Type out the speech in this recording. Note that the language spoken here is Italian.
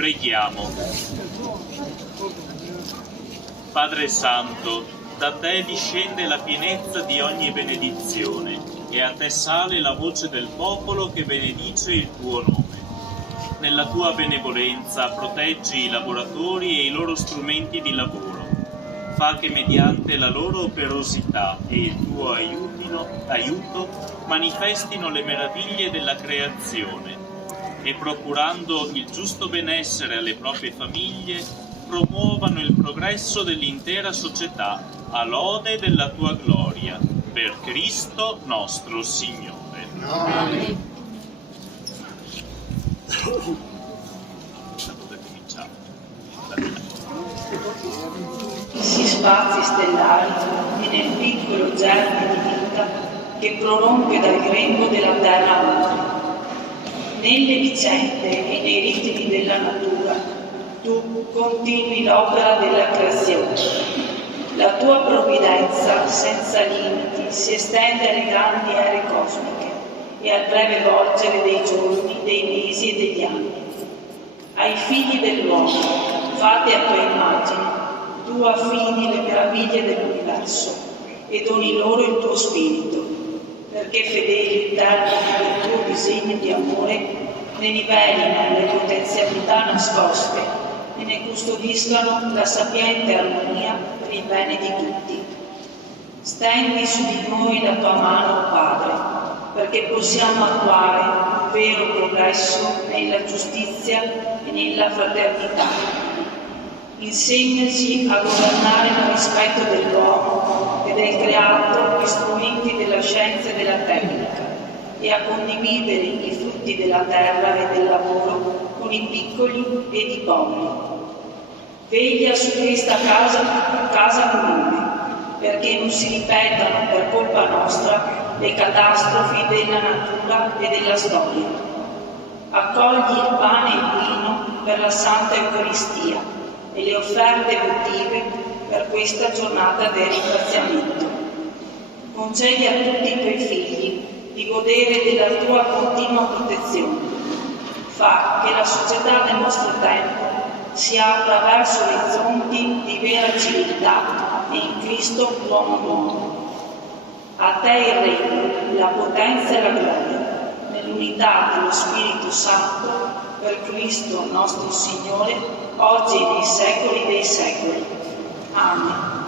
Preghiamo. Padre Santo, da te discende la pienezza di ogni benedizione e a te sale la voce del popolo che benedice il tuo nome. Nella tua benevolenza proteggi i lavoratori e i loro strumenti di lavoro. Fa che mediante la loro operosità e il tuo aiuto manifestino le meraviglie della creazione e, procurando il giusto benessere alle proprie famiglie, promuovano il progresso dell'intera società a lode della tua gloria. Per Cristo nostro Signore. Amen. Questi spazi stellari e nel piccolo germe di vita che prorompe dal grembo della terra madre. Nelle vicende e nei ritmi della natura tu continui l'opera della creazione. La tua provvidenza senza limiti si estende alle grandi ere cosmiche e al breve volgere dei giorni, dei mesi e degli anni. Ai figli dell'uomo, fatti a tua immagine, tu affidi le meraviglie dell'universo e doni loro il tuo spirito, perché fedeli interpreti del tuo disegno di amore ne nivelino le potenzialità nascoste e ne custodiscano la sapiente armonia per il bene di tutti. Stendi su di noi la tua mano, Padre, perché possiamo attuare un vero progresso nella giustizia e nella fraternità. Insegnaci a governare nel rispetto dell'uomo e del creato gli strumenti della scienza e della tecnica e a condividere i frutti della terra e del lavoro con i piccoli ed i poveri. Veglia su questa casa comune, perché non si ripetano per colpa nostra le catastrofi della natura e della storia. Accogli il pane e il vino per la Santa Eucaristia e le offerte votive per questa giornata del ringraziamento. Concedi a tutti i tuoi figli di godere della tua continua protezione. Fa che la società del nostro tempo si apra verso orizzonti di vera civiltà e in Cristo l'uomo nuovo. A te il regno, la potenza e la gloria, nell'unità dello Spirito Santo, per Cristo nostro Signore, oggi e nei secoli dei secoli. Amen.